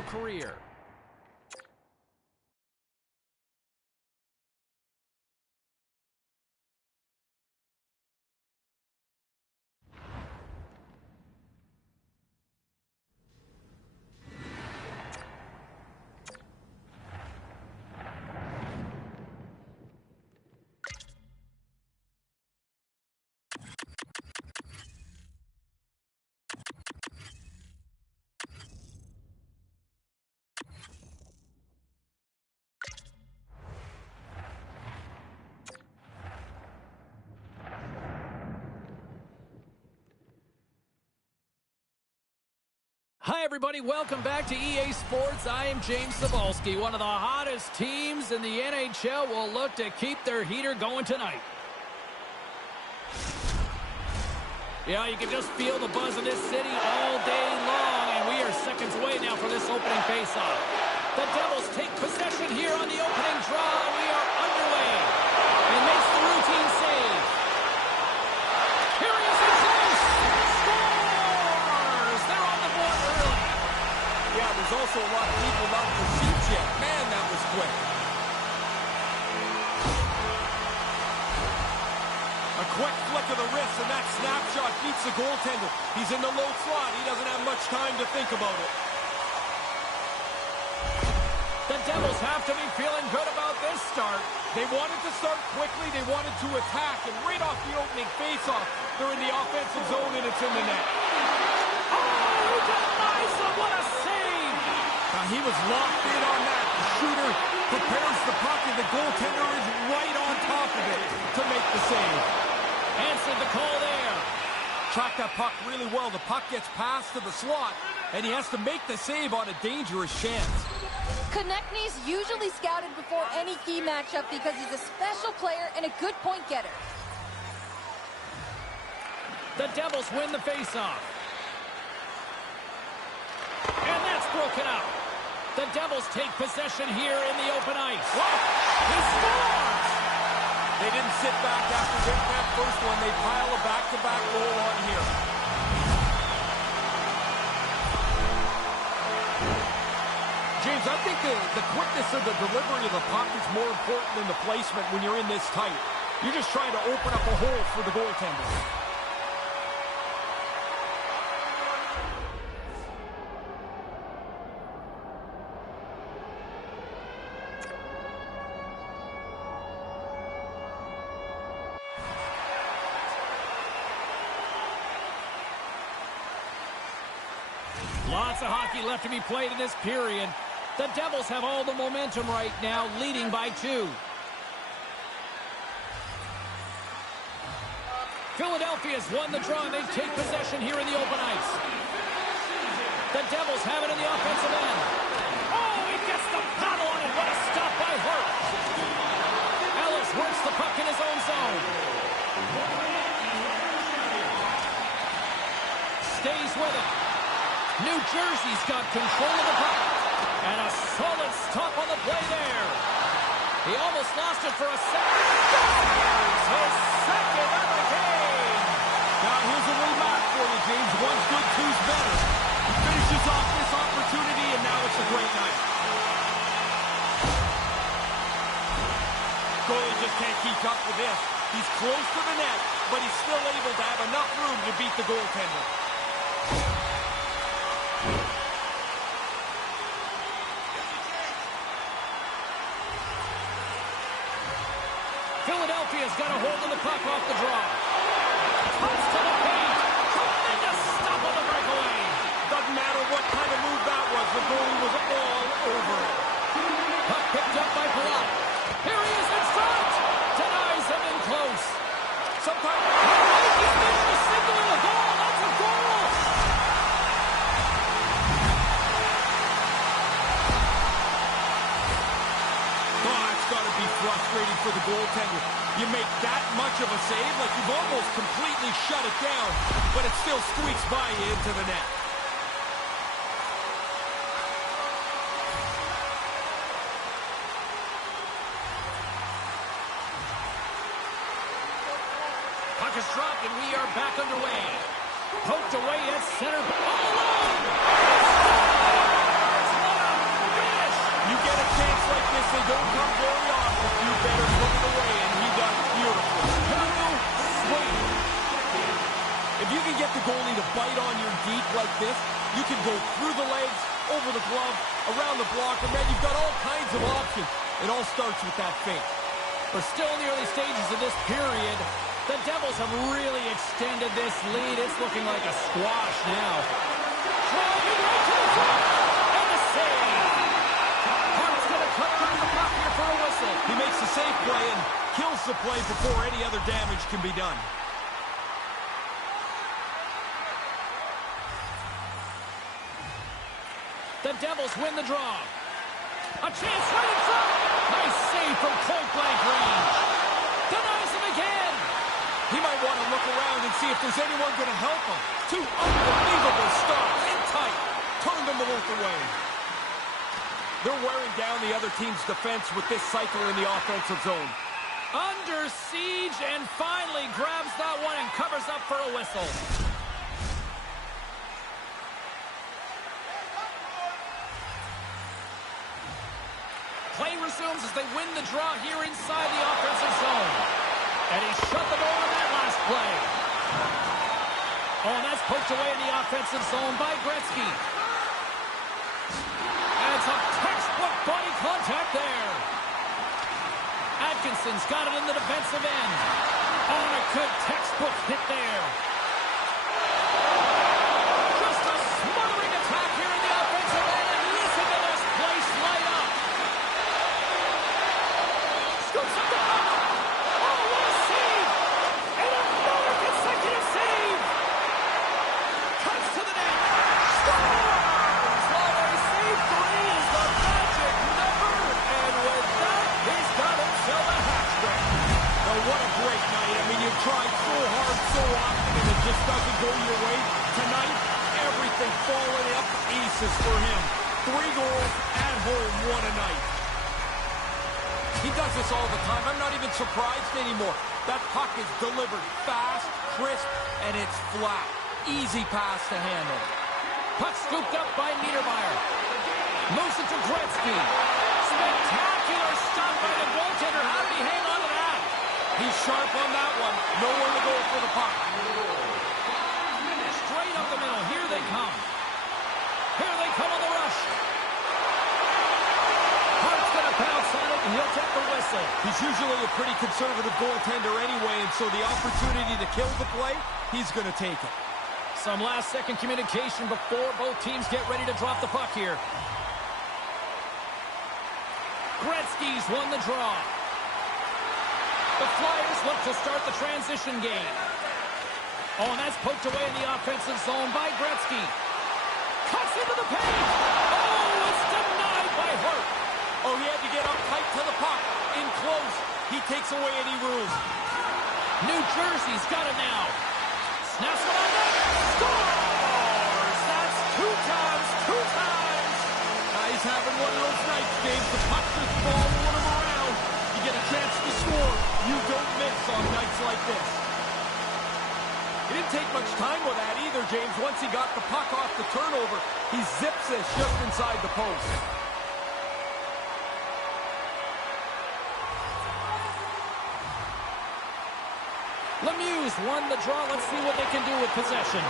NHL career. Hi, everybody. Welcome back to EA Sports. I am James Cebulski. One of the hottest teams in the NHL will look to keep their heater going tonight. Yeah, you can just feel the buzz in this city all day long, and we are seconds away now for this opening faceoff. The Devils take possession here on the opening draw. We are underway. And makes the routine save. Here he is in close. Scores! They're on the board early. Yeah, there's also a lot of people not in the seats yet. Man, that was quick. A quick flick of the wrist, and that snapshot beats the goaltender. He's in the low slot. He doesn't have much time to think about it. The Devils have to be feeling good about this start. They wanted to start quickly. They wanted to attack, and right off the opening faceoff, they're in the offensive zone, and it's in the net. Oh, denies him. What a save! Now, he was locked in on that. The shooter prepares the puck, and the goaltender is right on top of it to make the save. Answered the call there. Track that puck really well. The puck gets passed to the slot, and he has to make the save on a dangerous chance. Konechny's usually scouted before any key matchup because he's a special player and a good point getter. The Devils win the faceoff. And that's broken up. The Devils take possession here in the open ice. Whoa! He scores! They didn't sit back after getting that first one. They pile a back-to-back goal on here. James, I think the quickness of the delivery of the puck is more important than the placement when you're in this tight. You're just trying to open up a hole for the goaltender. Lots of hockey left to be played in this period. The Devils have all the momentum right now, leading by 2. Philadelphia's won the draw, and they take possession here in the open ice. The Devils have it in the offensive end. Oh, he gets the paddle on it. What a stop by Hart. Ellis works the puck in his own zone. Stays with it. New Jersey's got control of the puck. And a solid stop on the play there. He almost lost it for a second. Scores his second of the game. Now here's a little math for you, James. One's good, two's better. He finishes off this opportunity, and now it's a great night. Goalie just can't keep up with this. He's close to the net, but he's still able to have enough room to beat the goaltender. Philadelphia's got a hold of the puck off the draw. Toss to the paint. Tremendous stop on the breakaway. Doesn't matter what kind of move that was. The goalie was all over it. Puck picked up by Palat. Here he is in front. Denies him in close. Sometimes He's missed the signal in the goal. That's a goal. Oh, it's got to be frustrating for the goaltender. You make that much of a save, like you've almost completely shut it down, but it still squeaks by you into the net. Puck is dropped, and we are back underway. Poked away at center. All alone! Scores! get a chance like this, they don't come very often. You better put it away, and he does beautifully. Sweet. If you can get the goalie to bite on your deep like this, you can go through the legs, over the glove, around the blocker. Man, you've got all kinds of options. It all starts with that feint. We're still in the early stages of this period. The Devils have really extended this lead. It's looking like a squash now. Driving right to the front. And a save. Hart's going to cut around the puck here for a whistle. He makes the safe play and kills the play before any other damage can be done. The Devils win the draw. A chance right in front. Nice save from point-blank range. Denies him again. He might want to look around and see if there's anyone going to help him. Two unbelievable stops in tight. Turned them both away. They're wearing down the other team's defense with this cycle in the offensive zone. Under siege and finally grabs that one and covers up for a whistle. Play resumes as they win the draw here inside the offensive zone. And he shut the door on that last play. Oh, and that's poked away in the offensive zone by Gretzky. And some textbook body contact there. Atkinson's got it in the defensive end. Oh, and a good textbook hit there. Just a smothering attack here in the offensive end. And listen to this place light up. Scoops up the puck. Oh, what a save! And another consecutive save! Cuts to the net. Scores! Well, a save three is the magic number. And with that, he's got himself a hat trick. Now, what a great night. I mean, you've tried so hard, so often, and it just doesn't go your way. Tonight, everything falling up aces for him. 3 goals at home, one a night. He does this all the time. I'm not even surprised anymore. That puck is delivered fast, crisp, and it's flat. Easy pass to handle. Puck scooped up by Niedermeyer. Moves it to Gretzky. Spectacular stop by the goaltender. How did he hang on to that? He's sharp on that one. Nowhere to go for the puck. Straight up the middle. Here they come. Here they come on the rush. Hart's going to bounce on it, and he'll take the whistle. He's usually a pretty conservative goaltender anyway, and so the opportunity to kill the play, he's going to take it. Some last-second communication before both teams get ready to drop the puck here. Gretzky's won the draw. The Flyers look to start the transition game. Oh, and that's poked away in the offensive zone by Gretzky. Cuts into the paint. Oh, it's denied by Hart. Oh, he had to get up tight to the puck. In close, he takes away any room. New Jersey's got it now. Snaps it on net. Scores! That's two times. He's having one of those nights, James. The puck just following him around. You get a chance to score. You don't miss on nights like this. It didn't take much time with that either, James. Once he got the puck off the turnover, he zips this just inside the post. Lemieux's won the draw. Let's see what they can do with possession.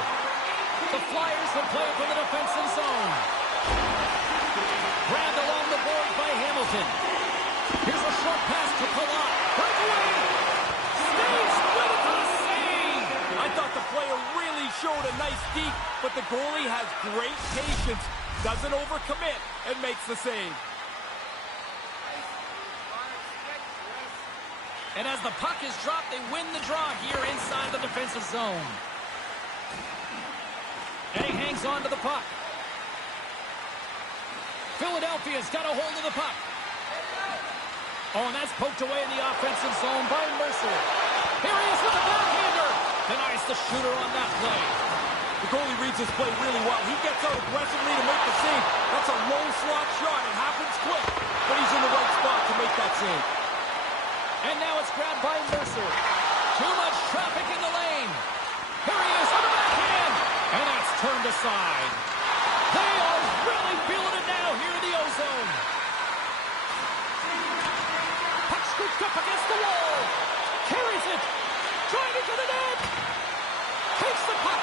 The Flyers will play it from the defensive zone. Grabbed along the boards by Hamilton. Here's a short pass to Palat. Breakaway! Stays with it for the save! I thought the player really showed a nice deke, but the goalie has great patience, doesn't overcommit, and makes the save. And as the puck is dropped, they win the draw here inside the defensive zone. And he hangs on to the puck. Philadelphia's got a hold of the puck. Oh, and that's poked away in the offensive zone by Mercer. Here he is with a backhander. Denies the shooter on that play. The goalie reads his play really well. He gets out aggressively to make the save. That's a low slot shot. It happens quick, but he's in the right spot to make that save. And now it's grabbed by Mercer. Too much traffic in the lane. Here he is on the backhand. And that's turned aside. They are really feeling it now here in the ozone. Pushed up against the wall. Carries it. Driving to the net. Takes the puck.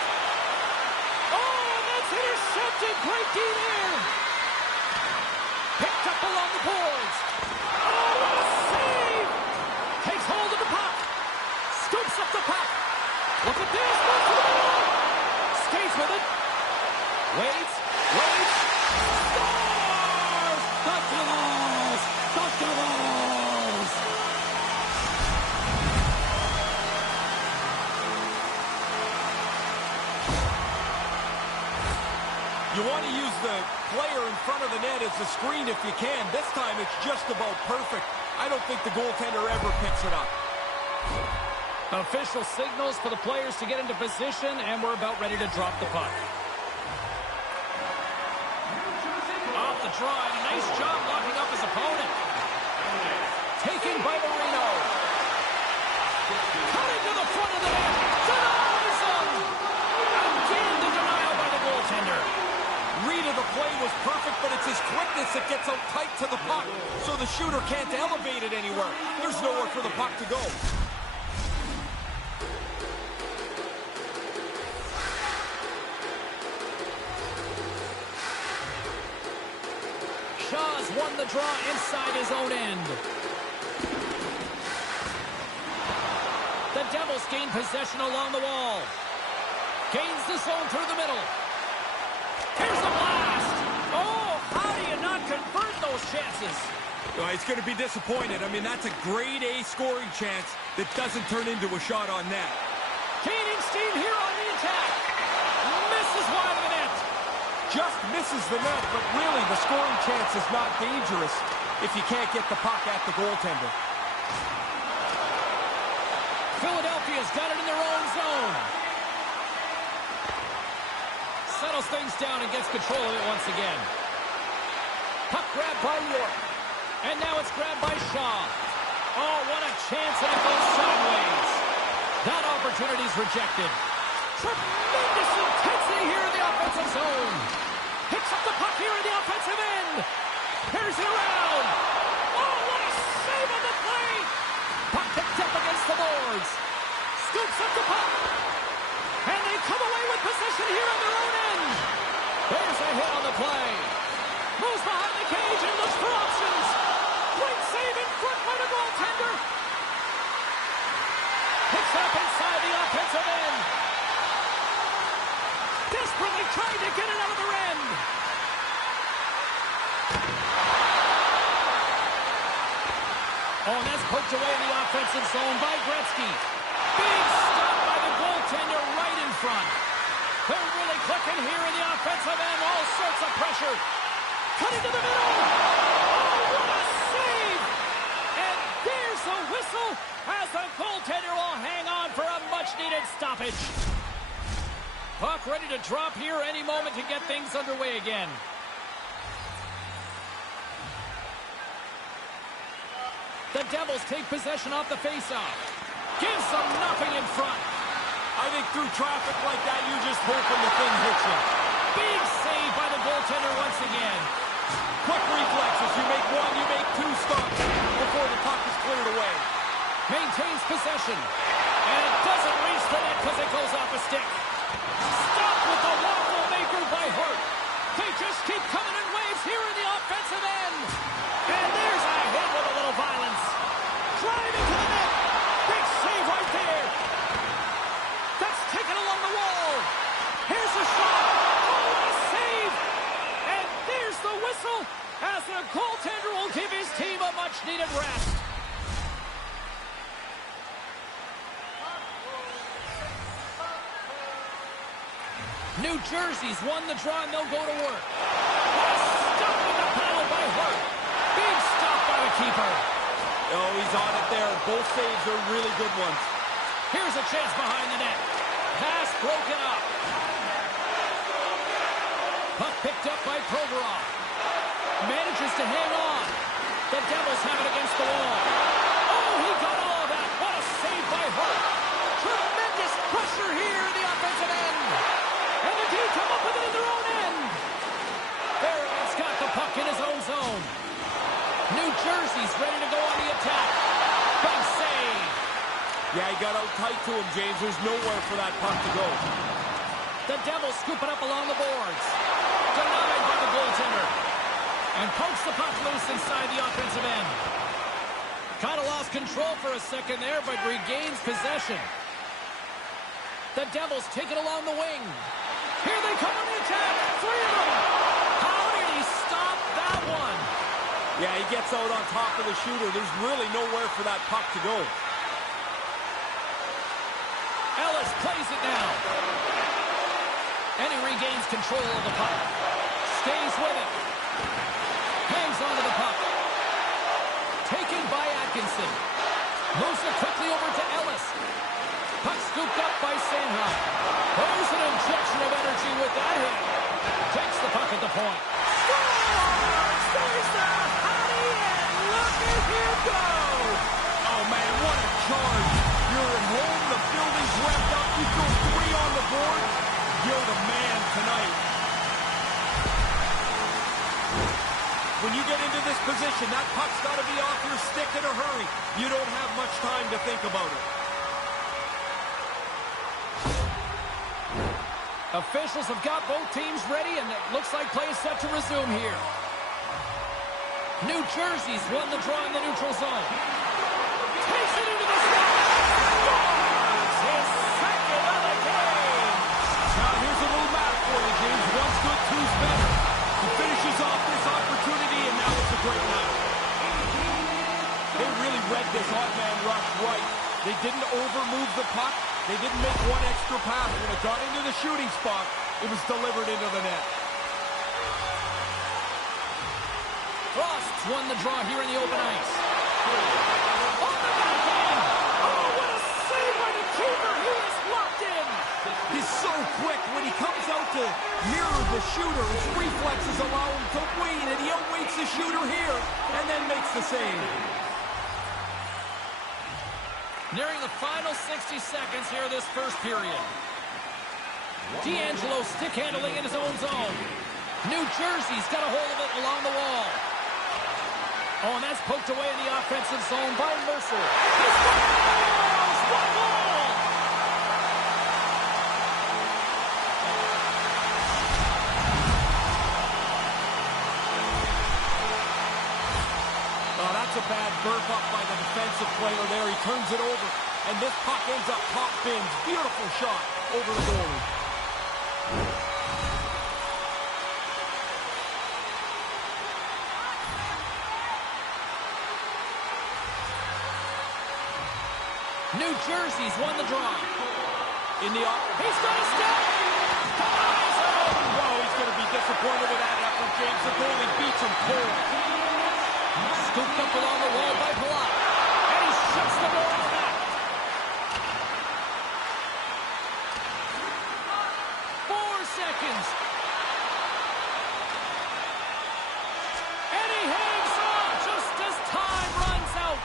Oh, and that's intercepted. Great D there. Picked up along the boards. Oh, what a save. Takes hold of the puck. Scoops up the puck. Look at this. Moves to the middle. Skates with it. Waits. Scores! The Devils! The Devils! You want to use the player in front of the net as a screen if you can. This time it's just about perfect. I don't think the goaltender ever picks it up. Official signals for the players to get into position, and we're about ready to drop the puck. Off the draw, and a nice job locking up his opponent. Taken by Marino. Cutting to the front of the net. Denies him! Again, the denial by the goaltender. Read of the play was perfect, but it's his quickness that gets out tight to the puck, so the shooter can't elevate it anywhere. There's nowhere for the puck to go. Shaw's won the draw inside his own end. The Devils gain possession along the wall. Gains the zone through the middle. Here's the blast. Oh, how do you not convert those chances? Well, he's going to be disappointed. I mean, that's a grade A scoring chance that doesn't turn into a shot on net. Gaining steam here on the attack. Misses wide of the net. Just misses the net, but really the scoring chance is not dangerous if you can't get the puck at the goaltender. Philadelphia's got it in their own zone. Settles things down and gets control of it once again. Puck grabbed by York. And now it's grabbed by Shaw. Oh, what a chance, and it goes sideways. That opportunity's rejected. Tremendous intensity here in the offensive zone. Picks up the puck here in the offensive end. Here's it around. Oh, what a save on the play. Puck picked up against the boards. Scoops up the puck. And they come away with possession here on their own end. There's a hit on the play. Moves behind the cage and looks for options. Great save in front by the goaltender. Picks up inside the offensive end. Desperately trying to get it out of their end. Oh, and that's poked away in the offensive zone by Gretzky. Big stop by the goaltender right in front. They're really clicking here in the offensive end. All sorts of pressure. Cutting to the middle. Oh, what a save! And there's the whistle as the goaltender will hang on for a much-needed stoppage. Puck ready to drop here any moment to get things underway again. The Devils take possession off the faceoff. Gives them nothing in front. I think through traffic like that, you're just hoping the thing hits you. Big save by the goaltender once again. Quick reflexes. You make one, you make two stops before the puck is cleared away. Maintains possession. And it doesn't reach the net because it goes off a stick. Stopped with the waffle maker by Hart. They just keep coming in waves here in the offensive end. And there's a hit with a little violence. Driving to the net. Big save right there. That's taken along the wall. Here's the shot. Oh, what a save. And there's the whistle as the goaltender will give his team a much-needed rest. New Jersey's won the draw and they'll go to work. Stop with the paddle by Hart. Big stop by the keeper. Oh, he's on it there. Both saves are really good ones. Here's a chance behind the net. Pass broken up. Puck picked up by Provorov. Manages to hang on. The Devils have it against the wall. Oh, he got all of that. What a save by Hart. Tremendous pressure here in the offensive end. And the team come up with it in their own end. Barron's got the puck in his own zone. New Jersey's ready to go on the attack. Yeah, he got out tight to him, James. There's nowhere for that puck to go. The Devils scoop it up along the boards. Denied by the goaltender. And pokes the puck loose inside the offensive end. Kind of lost control for a second there, but regains possession. The Devils take it along the wing. Here they come on the attack. 3 of them. How did he stop that one? Yeah, he gets out on top of the shooter. There's really nowhere for that puck to go. Ellis plays it now. And he regains control of the puck. Stays with it. Hangs onto the puck. Taken by Atkinson. Moves it quickly over to Ellis. Puck scooped up by Sanheim. There's an injection of energy with that hit. Takes the puck at the point. Scores! There's the hottie, and look at him go! Oh, man, what a charge. You're at home, the building's wrapped up, you throw 3 on the board. You're the man tonight. When you get into this position, that puck's got to be off your stick in a hurry. You don't have much time to think about it. Officials have got both teams ready, and it looks like play is set to resume here. New Jersey's won the draw in the neutral zone. Takes it into the slot. Scores his second of the game. Now here's a little math for you, James. One's good, two's better. He finishes off this opportunity, and now it's a great night. They really read this odd man rush right. They didn't over-move the puck. They didn't make one extra pass. When it got into the shooting spot, it was delivered into the net. Frost's won the draw here in the open ice. On the backhand! Oh, what a save by the keeper! He is locked in! He's so quick. When he comes out to mirror the shooter, his reflexes allow him to wait, and he outweights the shooter here, and then makes the save. Nearing the final 60 seconds here of this first period. D'Angelo stick handling in his own zone. New Jersey's got a hold of it along the wall. Oh, and that's poked away in the offensive zone by Mercer. He scores! One goal! Oh, that's a bad burp up by the defensive player there. He turns it over, and this puck ends up top bins. Beautiful shot over the goalie. New Jersey's won the draw. In the He's going to step. Whoa, he's going to be disappointed with that effort, James. The goalie beats him cold. Scooped up along the wall by Palat. And he shuts the door on that. 4 seconds. And he hangs on just as time runs out.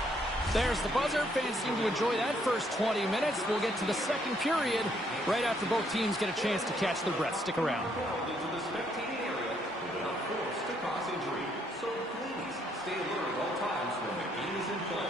There's the buzzer. Fans seem to enjoy that first 20 minutes. We'll get to the second period right after both teams get a chance to catch their breath. Stick around. Into the spectating area without force to cause injury. So please stay alert at all times when the game is in play.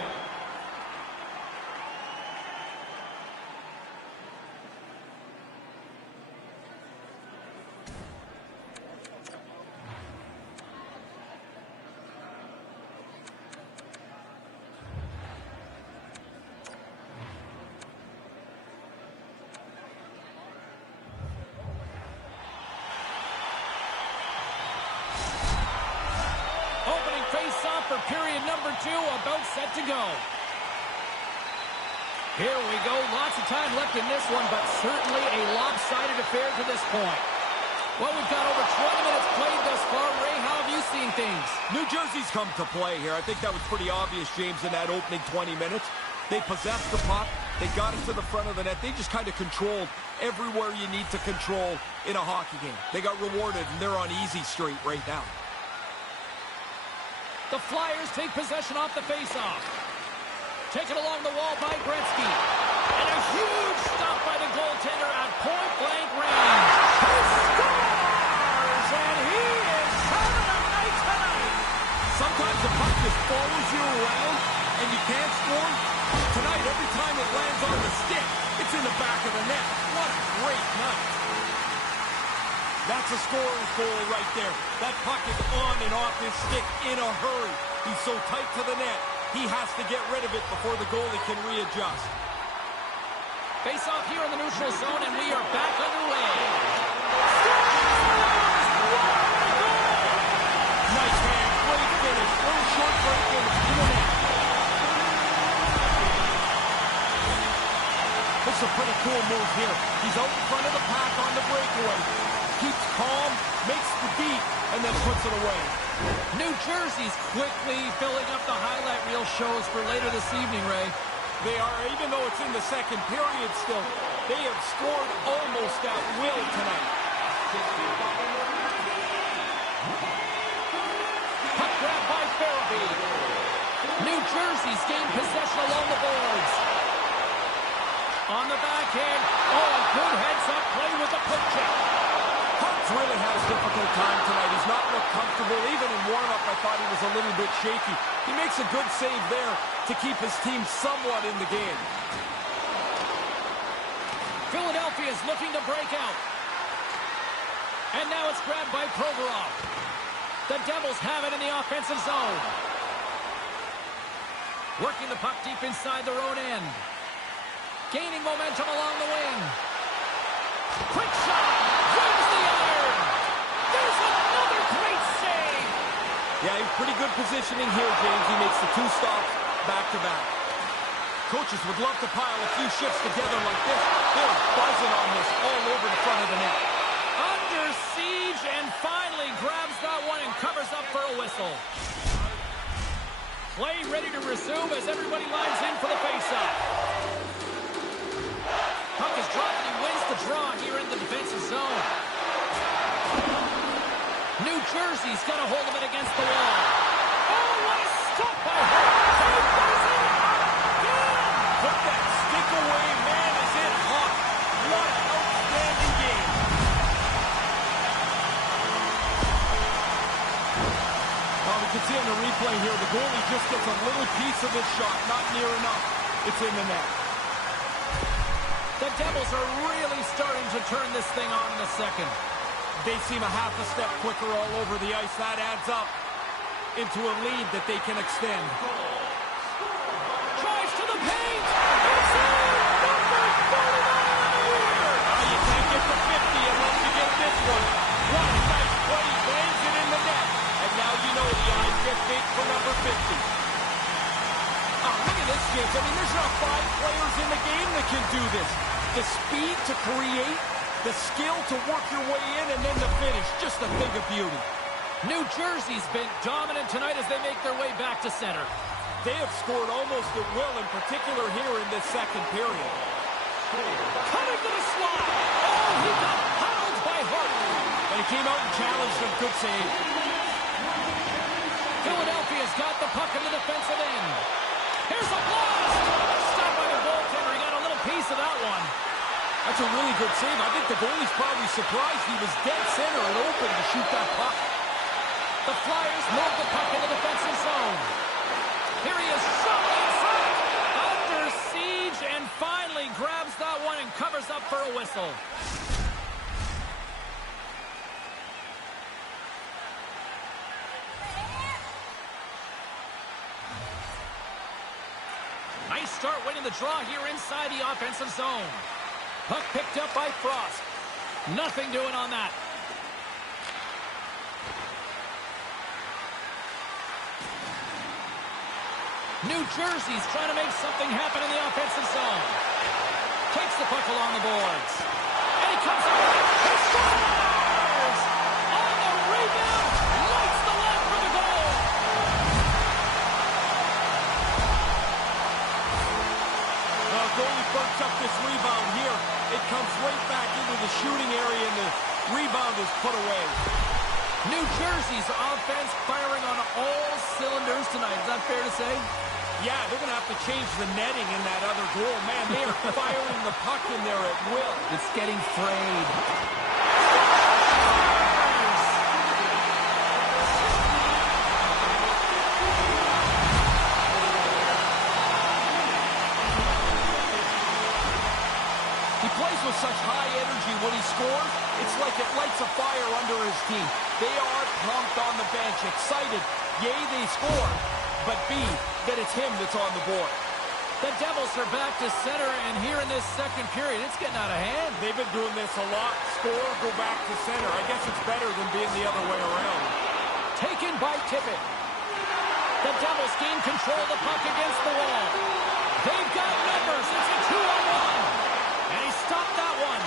Opening face-off for period number 2, about set to go. Here we go. Lots of time left in this one, but certainly a lopsided affair to this point. Well, we've got over 20 minutes played thus far. Ray, how have you seen things? New Jersey's come to play here. I think that was pretty obvious, James, in that opening 20 minutes. They possessed the puck. They got it to the front of the net. They just kind of controlled everywhere you need to control in a hockey game. They got rewarded, and they're on easy street right now. The Flyers take possession off the face-off. Taken along the wall by Gretzky. And a huge stop by the goaltender at point-blank range. He scores! And he is having a night tonight. Sometimes the puck just follows you around, and you can't score. Tonight, every time it lands on That's a scorer's goal right there. That puck is on and off his stick in a hurry. He's so tight to the net, he has to get rid of it before the goalie can readjust. Face off here in the neutral zone, and we are back underway. Nice hand, great finish, little short break in the net. This is a pretty cool move here. He's out in front of the pack on the breakaway. Keeps calm, makes the beat, and then puts it away. New Jersey's quickly filling up the highlight reel shows for later this evening, Ray. They are, even though it's in the second period still, they have scored almost at will tonight. Puck grab by Farabee. New Jersey's gained possession along the boards. On the backhand. Oh, good heads-up play with the poke check. Hutz really had a difficult time tonight. He's not looked comfortable. Even in warm-up, I thought he was a little bit shaky. He makes a good save there to keep his team somewhat in the game. Philadelphia is looking to break out. And now it's grabbed by Provorov. The Devils have it in the offensive zone. Working the puck deep inside their own end. Gaining momentum along the wing. Quick shot! Wins the iron! There's another great save! Yeah, he's pretty good positioning here, James. He makes the two stops back-to-back. Coaches would love to pile a few shifts together like this. They're buzzing on this all over the front of the net. Under siege and finally grabs that one and covers up for a whistle. Play ready to resume as everybody lines in for the faceoff. Puck is dropped and he wins the draw here in the defensive zone. New Jersey's got a hold of it against the wall. Oh, what a stop by her! He does it again! Put that stick away, man, is it hot. What an outstanding game. Well, we can see on the replay here, the goalie just gets a little piece of this shot, not near enough. It's in the net. The Devils are really starting to turn this thing on in the second. They seem a half a step quicker all over the ice. That adds up into a lead that they can extend. Drives to the paint! It's in! Number 49! You can't get to 50 unless you get this one. What a nice play. He bangs it in the net. And now you know the eyes get big for number 50. Look at this, James. I mean, there's not 5 players in the game that can do this. The speed to create, the skill to work your way in, and then the finish. Just a thing of beauty. New Jersey's been dominant tonight as they make their way back to center. They have scored almost at will, in particular here in this second period. Coming to the slot. Oh, he got pounded by Hart. And he came out and challenged him. Good save. Philadelphia's got the puck in the defensive end. Here's a blast! Stopped by the goaltender. He got a little piece of that one. That's a really good save. I think the goalie's probably surprised he was dead center and open to shoot that puck. The Flyers move the puck in the defensive zone. Here he is, shot in front. Under siege and finally grabs that one and covers up for a whistle. Nice start winning the draw here inside the offensive zone. Puck picked up by Frost. Nothing doing on that. New Jersey's trying to make something happen in the offensive zone. Takes the puck along the boards. And he comes up with it. He scores! On the rebound, lights the lead for the goal. Well, goalie perks up this rebound here. It comes right back into the shooting area, and the rebound is put away. New Jersey's offense firing on all cylinders tonight. Is that fair to say? Yeah, they're going to have to change the netting in that other goal. Man, they are firing the puck in there at will. It's getting frayed. He plays with such high energy. When he scores, it's like it lights a fire under his team. They are pumped on the bench, excited. Yay, they scored, but B, that it's him that's on the board. The Devils are back to center, and here in this second period, it's getting out of hand. They've been doing this a lot. Score, go back to center. I guess it's better than being the other way around. Taken by Tippett. The Devils gain control of the puck against the wall. They've got numbers. It's a 2-on-1. And he stopped that one.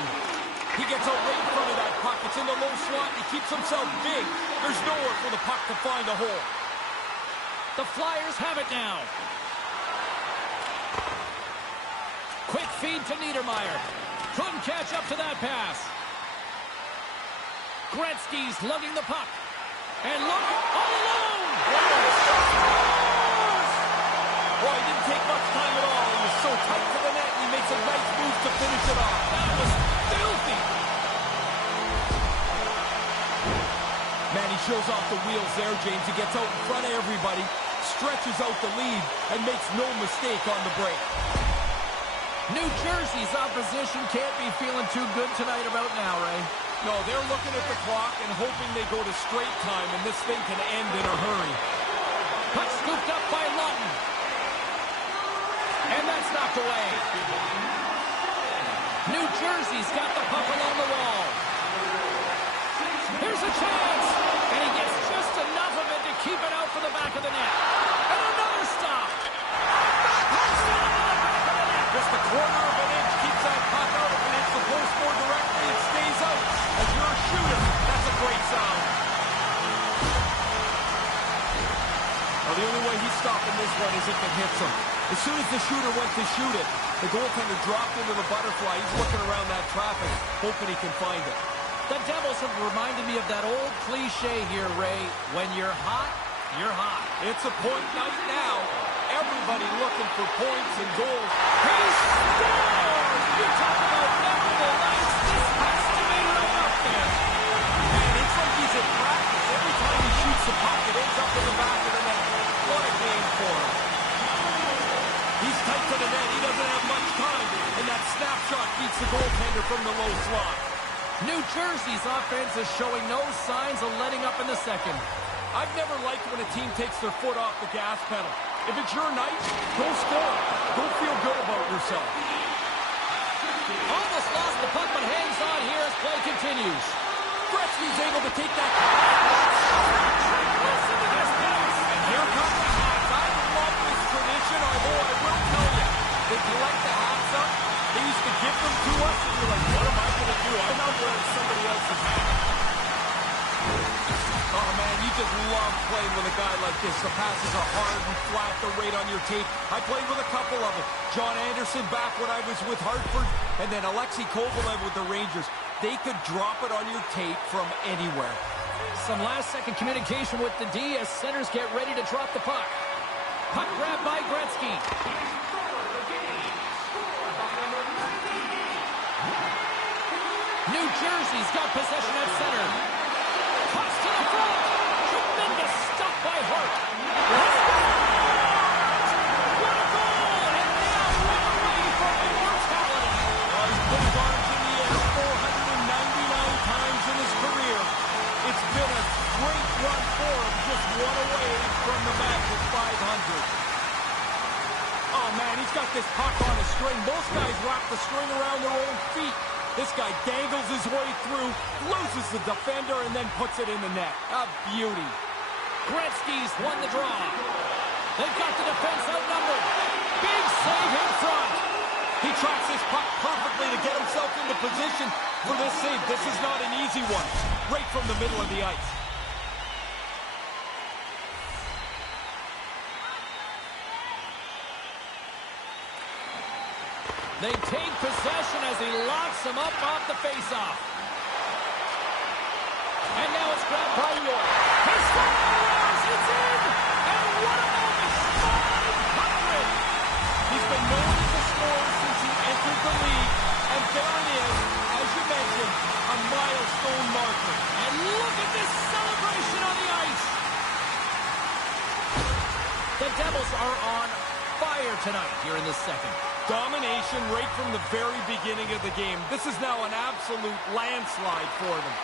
He gets out right in front of that puck. It's in the low slot. He keeps himself big. There's nowhere for the puck to find a hole. The Flyers have it now. Quick feed to Niedermeyer. Couldn't catch up to that pass. Gretzky's lugging the puck. And look, all alone! Well, he didn't take much time at all. He was so tight to the net, and he makes a nice move to finish it off. That was filthy! Man, he shows off the wheels there, James. He gets out in front of everybody, stretches out the lead, and makes no mistake on the break. New Jersey's opposition can't be feeling too good tonight about now, Ray. No, they're looking at the clock and hoping they go to straight time, and this thing can end in a hurry. Puck scooped up by Lawton. And that's knocked away. New Jersey's got the puck along the wall. Here's a chance. And he gets just enough of it to keep it out for the back of the net. And another stop. Just a quarter of an inch keeps that puck out. If it hits the post more directly, it stays out. As you're a shooter, that's a great sound. Now, the only way he's stopping this one is if it hits him. As soon as the shooter went to shoot it, the goaltender dropped into the butterfly. He's looking around that traffic, hoping he can find it. The Devils have reminded me of that old cliche here, Ray. When you're hot, you're hot. It's a point night now. Everybody looking for points and goals. He scores! You talk about memorable nights. This has to be right up there. Man, it's like he's in practice. Every time he shoots the puck, it ends up in the back of the net. What a game for him. He's tight to the net. He doesn't have much time. And that snapshot beats the goaltender from the low slot. New Jersey's offense is showing no signs of letting up in the second. I've never liked when a team takes their foot off the gas pedal. If it's your night, go score. Go feel good about yourself. Almost lost the puck, but hangs on here as play continues. Gretzky's able to take that. Listen to this pass. And here comes the hats. I love this tradition, although I will tell you, they collect the hats up. They used to give them to us, and you're like, what am I going to do? I'm not wearing somebody else's hat. Oh, man, you just love playing with a guy like this. The passes are hard and flat. They're right on your tape. I played with a couple of them. John Anderson back when I was with Hartford, and then Alexei Kovalev with the Rangers. They could drop it on your tape from anywhere. Some last-second communication with the D as centers get ready to drop the puck. Puck grabbed by Gretzky. New Jersey's got possession at center. Toss to the front. Tremendous stop by Hart. What a goal! And now we're away from immortality. He's put his arms in the air 499 times in his career. It's been a great run for him, just one away from the magic 500. Oh, man, he's got this puck on a string. Most guys wrap the string around their own feet. This guy dangles his way through, loses the defender, and then puts it in the net. A beauty. Gretzky's won the draw. They've got the defense outnumbered. Big save in front. He tracks his puck perfectly to get himself into position for this save. This is not an easy one. Right from the middle of the ice. They take possession as he locks him up off the faceoff. And now it's grabbed by York. He scores! It's in! And what a moment! 500! He's been known as a scorer since he entered the league. And there it is, as you mentioned, a milestone marker. And look at this celebration on the ice! The Devils are on fire tonight here in the second. Domination right from the very beginning of the game. This is now an absolute landslide for them.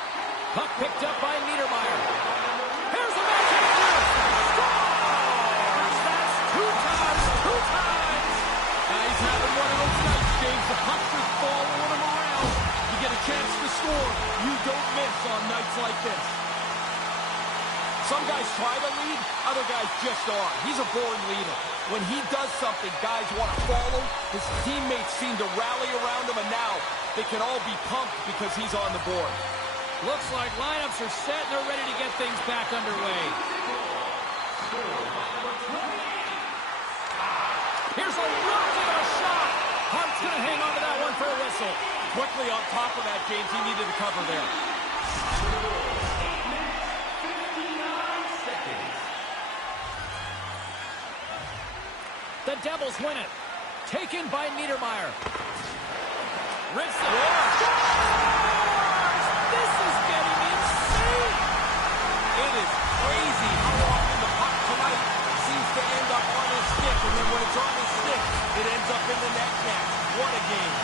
Puck picked up by Niedermeyer. Here's a magic trick. Scores! That's two times. He's having one of those nights, James. The puck's just following him around. You get a chance to score. You don't miss on nights like this. Some guys try to lead, other guys just are. He's a born leader. When he does something, guys want to follow. His teammates seem to rally around him, and now they can all be pumped because he's on the board. Looks like lineups are set and they're ready to get things back underway. Here's a rocket of a shot. Hart's going to hang on to that one for a whistle. Quickly on top of that, James, he needed to cover there. The Devils win it. Taken by Niedermeyer. Rips it. Scores! This is getting insane. It is crazy how often the puck tonight seems to end up on his stick, and then when it's on his stick, it ends up in the net next. What a game.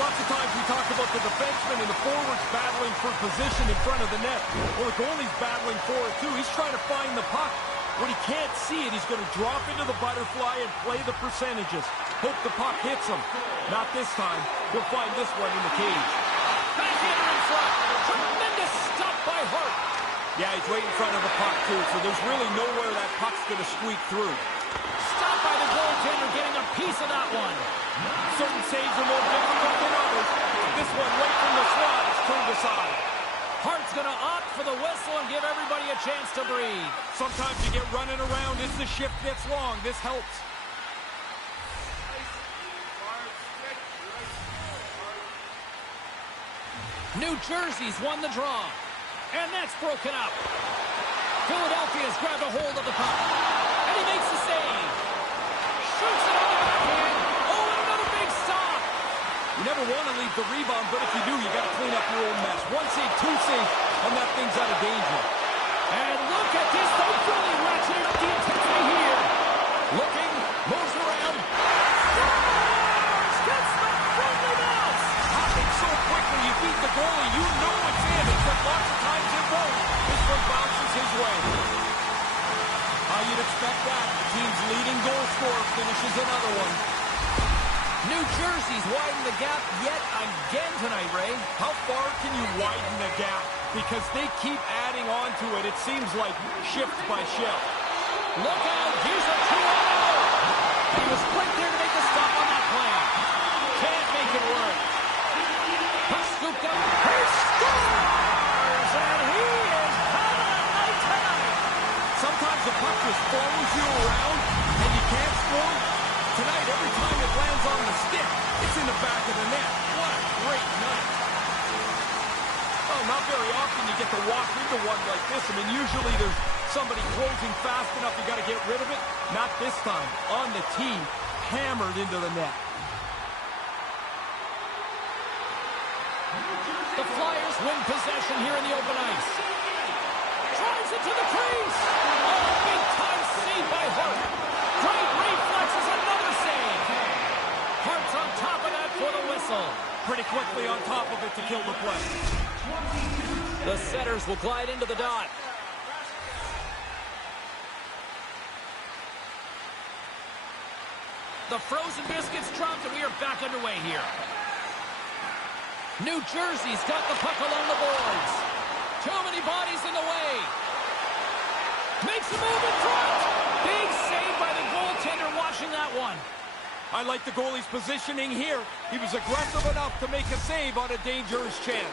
Lots of times we talk about the defensemen and the forwards battling for position in front of the net. Well, the goalie's battling for it, too. He's trying to find the puck. When he can't see it, he's going to drop into the butterfly and play the percentages. Hope the puck hits him. Not this time. He'll find this one in the cage. Backhander in front. Tremendous stop by Hart. Yeah, he's right in front of the puck, too, so there's really nowhere that puck's going to squeak through. Stop by the goaltender, getting a piece of that one. Certain saves are more difficult than others. This one right from the slot is turned aside. Hart's going to opt for the whistle and give everybody a chance to breathe. Sometimes you get running around as the shift gets long. This helps. New Jersey's won the draw. And that's broken up. Philadelphia's grabbed a hold of the puck. And he makes the save. Shoots it on the backhand. Oh, and another big stop. You never want to leave the rebound, but if you do, you got to clean up your own mess. One save, two saves, and that thing's out of danger. And look at this. They really ratcheted up the intensity here. Looking, moves around. Scores! Gets the friendly mouse. Happens so quickly, you beat the goalie, you know it's in, except lots of times it won't. This one bounces his way. How you'd expect that. The team's leading goal scorer finishes another one. New Jersey's widened the gap yet again tonight, Ray. How far can you widen the gap? Because they keep adding on to it. It seems like shift by shift. Look out, here's a 2-0. He was quick there to make the stop on that play. Can't make it work. Puck scooped up. He scores! And he is having a night tonight. Sometimes the puck just follows you around and you can't score. Tonight, every time it lands on the stick, it's in the back of the net. What a great night. Well, not very often you get to walk into one like this. I mean, usually there's somebody closing fast enough, you got to get rid of it. Not this time. On the tee, hammered into the net. The Flyers win possession here in the open ice. Drives it to the crease. Oh, big-time save by Hart. Great reflexes, another save. Hart's on top of that for the whistle. Pretty quickly on top of it to kill the play. The setters will glide into the dot. The frozen biscuits dropped, and we are back underway here. New Jersey's got the puck along the boards. Too many bodies in the way. Makes a move in front. Big save by the goaltender watching that one. I like the goalie's positioning here. He was aggressive enough to make a save on a dangerous chance.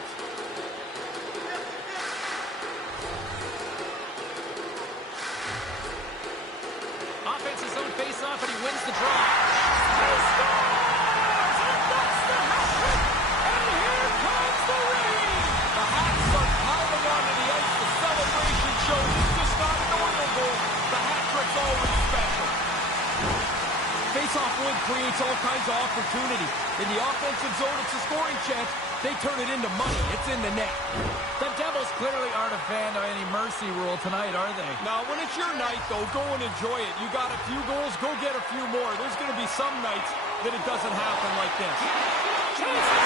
Offense's own face-off, and he wins the draw. He scores! And that's the hat-trick! And here comes the ring! The Hats start piling onto the ice. The celebration shows it's just not a normal goal. The hat-trick's always special. Face-off win creates all kinds of opportunity. In the offensive zone, it's a scoring chance. they turn it into money. It's in the net. The Devils clearly aren't a fan of any mercy rule tonight, are they? Now, when it's your night, though, go and enjoy it. You got a few goals, go get a few more. There's going to be some nights that it doesn't happen like this. Gets it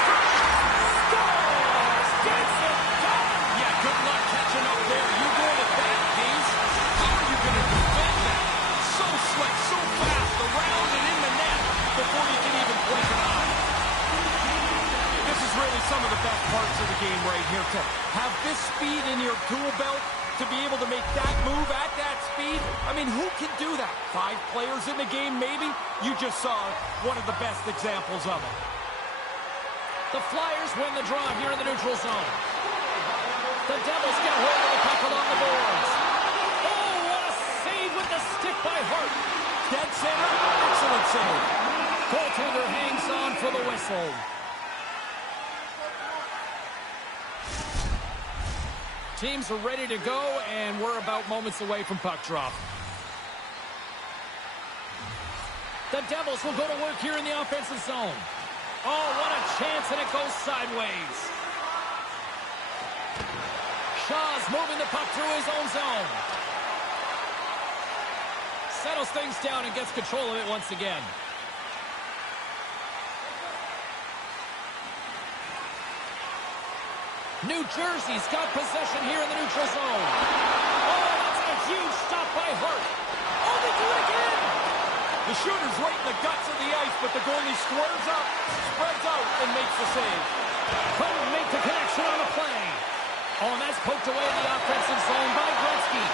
done! Yeah, good luck catching up there. You going at that pace? How are you going to defend that? So slick, so fast, around and in the net before you can even blink an eye. This is really some of the best parts of the game right here. To have this speed in your tool belt, to be able to make that move at that speed. I mean, who can do that? 5 players in the game, maybe? You just saw one of the best examples of it. The Flyers win the draw here in the neutral zone. The Devils get hold of the puck along the boards. Oh, what a save with the stick by Hart. Dead center, excellent save. Goaltender hangs on for the whistle. Teams are ready to go, and we're about moments away from puck drop. The Devils will go to work here in the offensive zone. Oh, what a chance, and it goes sideways. Shaw's moving the puck through his own zone. Settles things down and gets control of it once again. New Jersey's got possession here in the neutral zone. Oh, that's a huge stop by Hart. Oh, they do it again. The shooter's right in the guts of the ice, but the goalie squares up, spreads out, and makes the save. Couldn't make the connection on the play. Oh, and that's poked away in the offensive zone by Gretzky.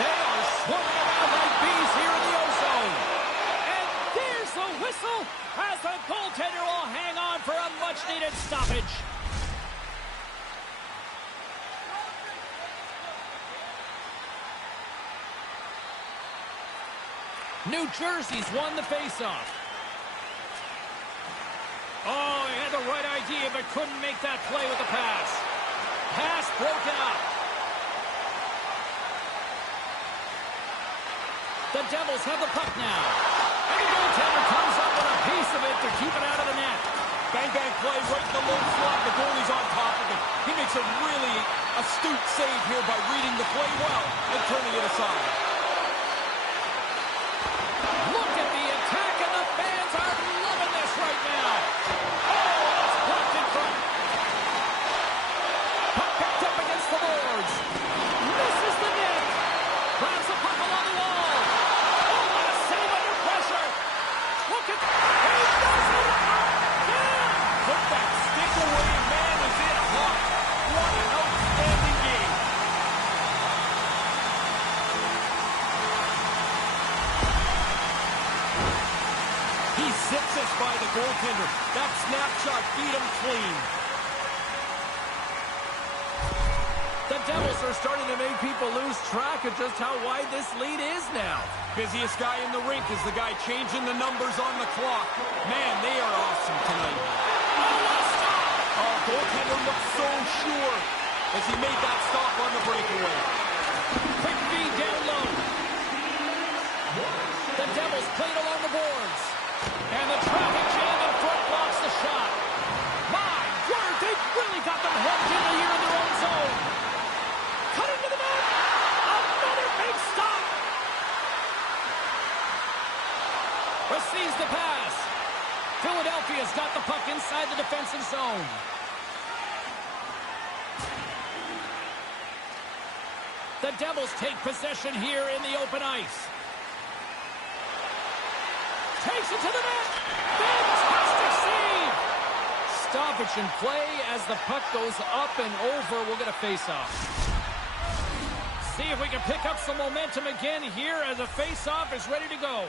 They are swarming around like bees here in the O-zone. And there's the whistle as the goaltender will hang on for a much-needed stoppage. New Jersey's won the faceoff. Oh, he had the right idea, but couldn't make that play with the pass. Pass broken up. The Devils have the puck now. And the goaltender comes up with a piece of it to keep it out of the net. Bang-bang play right in the low slot. The goalie's on top of it. He makes a really astute save here by reading the play well and turning it aside. Look at the attack, and the fans are loving this right now. Oh, it's blocked in front. Puck picked up against the boards. Misses the net. Grabs the puck along the wall. Oh, what a save under pressure. Look at that. He does it again. Put that stick away, man, is it hot. What an outstanding game. He zips us by the goaltender. That snapshot beat him clean. The Devils are starting to make people lose track of just how wide this lead is now. Busiest guy in the rink is the guy changing the numbers on the clock. Man, they are awesome tonight. Oh, goaltender looks so sure as he made that stop on the breakaway. Quick feed down low. The Devils played along the boards. And the traffic jam in front blocks the shot. My word, they've really got them hemmed in here in their own zone. Cut into the net. Another big stop. Receives the pass. Philadelphia's got the puck inside the defensive zone. The Devils take possession here in the open ice. Takes it to the net. Fantastic save. Stoppage in play as the puck goes up and over. We'll get a face-off. See if we can pick up some momentum again here as a face-off is ready to go.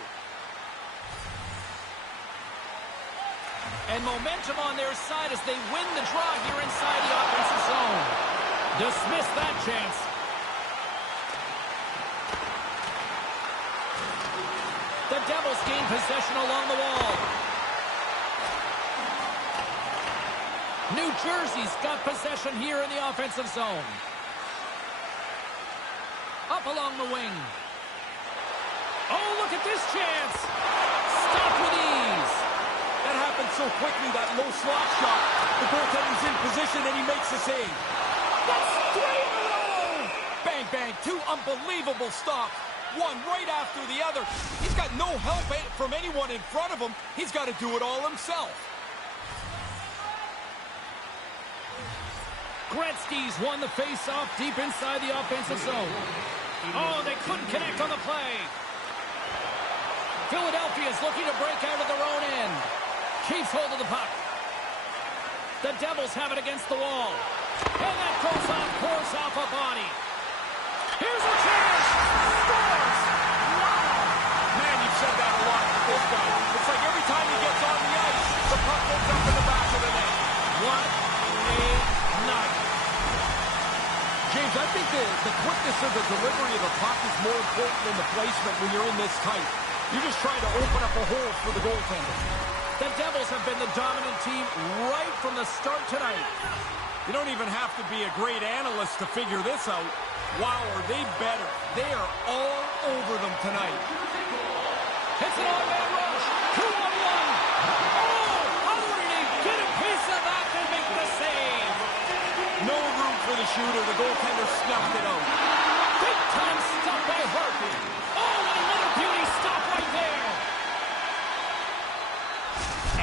And momentum on their side as they win the draw here inside the offensive zone. Dismiss that chance. The Devils gain possession along the wall. New Jersey's got possession here in the offensive zone. Up along the wing. Oh, look at this chance. Stopped with ease. That happened so so quickly, that low slot shot. The goaltender's in position, and he makes the save. That's 3 in a row! Bang, bang, 2 unbelievable stops. One right after the other. He's got no help from anyone in front of him. He's got to do it all himself. Gretzky's won the face-off deep inside the offensive zone. Oh, they couldn't connect on the play. Philadelphia's looking to break out of their own end. Keeps hold of the puck. The Devils have it against the wall. And that goes on course off a body. Here's a chance. Scores! Wow! Man, you've said that a lot with this guy. It's like every time he gets on the ice, the puck ends up in the back of the net. What a night. James, I think the quickness of the delivery of the puck is more important than the placement when you're in this tight. You're just trying to open up a hole for the goaltender. The Devils have been the dominant team right from the start tonight. You don't even have to be a great analyst to figure this out. Wow, are they better? They are all over them tonight. It's an all-man rush. 2-on-1. Oh, how did he get a piece of that and make the save? No room for the shooter. The goaltender snuffed it out. Big time stop by Hart. Oh, another beauty stop right there.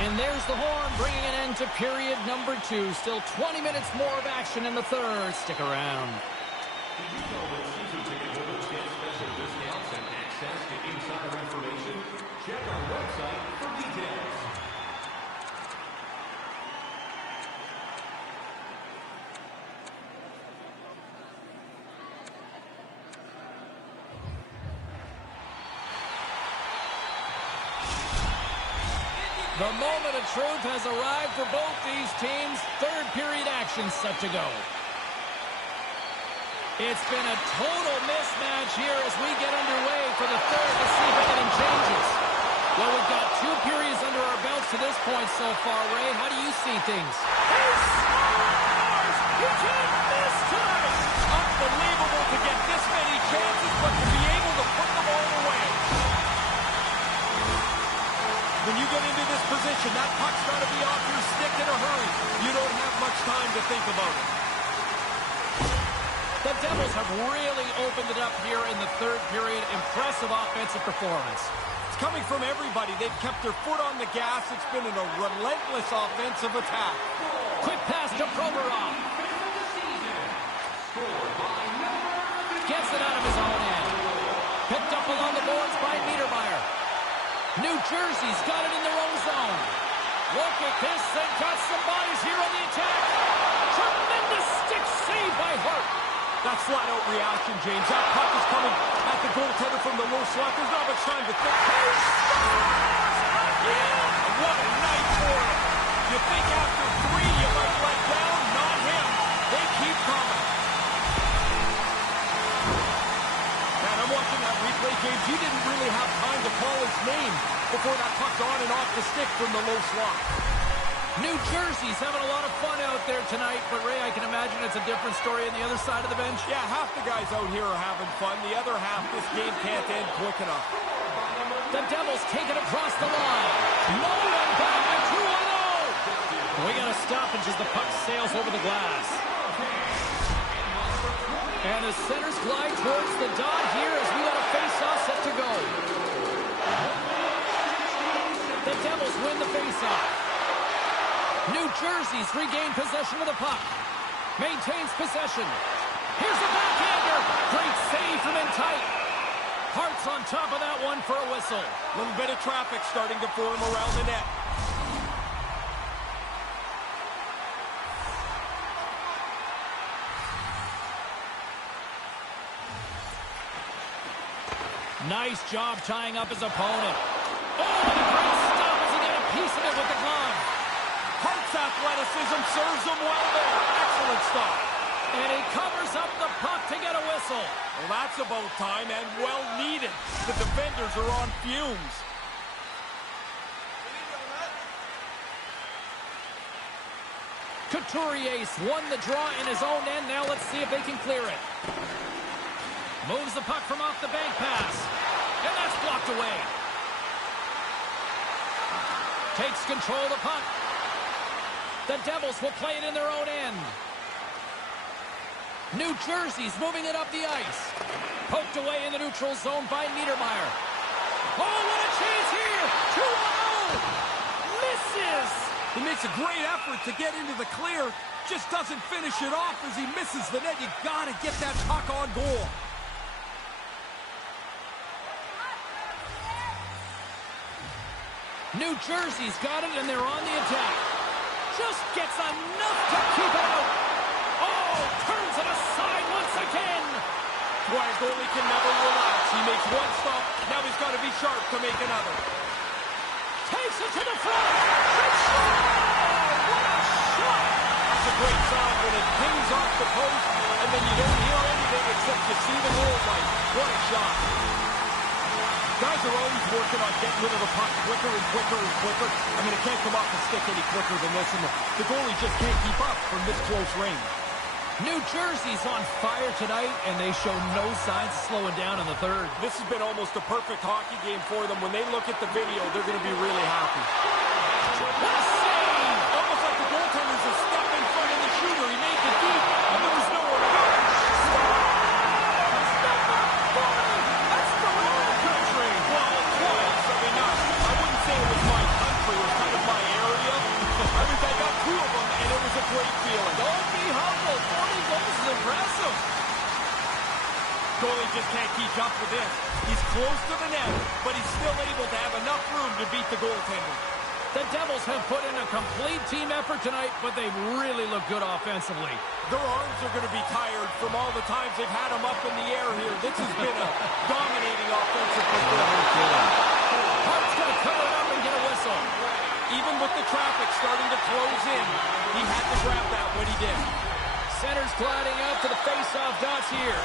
And there's the horn, bringing an end to period number 2. Still 20 minutes more of action in the third. Stick around. Did you know that season ticket holders get special discounts and access to insider information? Check our website for details. The moment of truth has arrived for both these teams. Third period action set to go. It's been a total mismatch here as we get underway for the third to see if anything changes. Well, we've got 2 periods under our belts to this point so far, Ray. How do you see things? He scores! He can't miss tonight! Unbelievable to get this many chances, but to be able to put them all away. When you get into this position, that puck's got to be off your stick in a hurry. You don't have much time to think about it. The Devils have really opened it up here in the third period. Impressive offensive performance. It's coming from everybody. They've kept their foot on the gas. It's been a relentless offensive attack. Quick pass to Provorov. Gets it out of his own end. Picked up along the boards by Niedermeyer. New Jersey's got it in their own zone. Look at this. They've got some bodies here on the attack. Tremendous stick save by Hart. That's flat-out reaction, James. That puck is coming at the goaltender from the low slot. There's not much time to think. He scores again! What a night for him. You think after 3 you might let down? Not him. They keep coming. Man, I'm watching that replay, James. You didn't really have time to call his name before that puck's on and off the stick from the low slot. New Jersey's having a lot of fun out there tonight, but Ray, I can imagine it's a different story on the other side of the bench. Yeah, half the guys out here are having fun. The other half, this game can't end quick enough. The Devils take it across the line. No one back at 2-0. We got a stoppage as the puck sails over the glass. And the centers glide towards the dot here as we got a face-off set to go. The Devils win the face-off. New Jersey's regained possession of the puck. Maintains possession. Here's the backhander. Great save from in tight. Hart's on top of that one for a whistle. A little bit of traffic starting to form around the net. Nice job tying up his opponent. Oh, and a great stop as he got a piece of it with the glove. Hart's athleticism serves him well there. Excellent stop. And he covers up the puck to get a whistle. Well, that's about time and well needed. The defenders are on fumes. Couturier won the draw in his own end. Now let's see if they can clear it. Moves the puck from off the bank pass. And that's blocked away. takes control of the puck. The Devils will play it in their own end. New Jersey's moving it up the ice. Poked away in the neutral zone by Niedermeyer. Oh, what a chance here! 2-0! Misses! He makes a great effort to get into the clear. Just doesn't finish it off as he misses the net. You gotta get that puck on goal. New Jersey's got it, and they're on the attack. Just gets enough to keep it out. Oh, turns it aside once again. Why a goalie can never relax. He makes one stop. Now he's got to be sharp to make another. Takes it to the front. And what a shot! That's a great sound when it pings off the post, and then you don't hear anything except you see the goal light. What a shot. Guys are always working on getting rid of the puck quicker and quicker and quicker. I mean, it can't come off the stick any quicker than this, and the goalie just can't keep up from this close range. New Jersey's on fire tonight, and they show no signs of slowing down in the third. This has been almost a perfect hockey game for them. When they look at the video, they're going to be really happy. What a save! Almost like the goaltender's a step in front of the shooter. He made the deep, and there was nowhere to go. That's number 40! That's the royal country! Well, twice. I mean, I wouldn't say it was my country. It was kind of my area. I mean, I got two of them, and it was a great feeling. Don't be humble. 40 goals is impressive. Goalie just can't keep up with this. He's close to the net, but he's still able to have enough room to beat the goaltender. The Devils have put in a complete team effort tonight, but they really look good offensively. Their arms are going to be tired from all the times they've had them up in the air here. This has been a dominating offensive performance. Hart's going to cover it up and get a whistle. Even with the traffic starting to close in, he had to grab that when he did. Center's gliding out to the face-off dots here.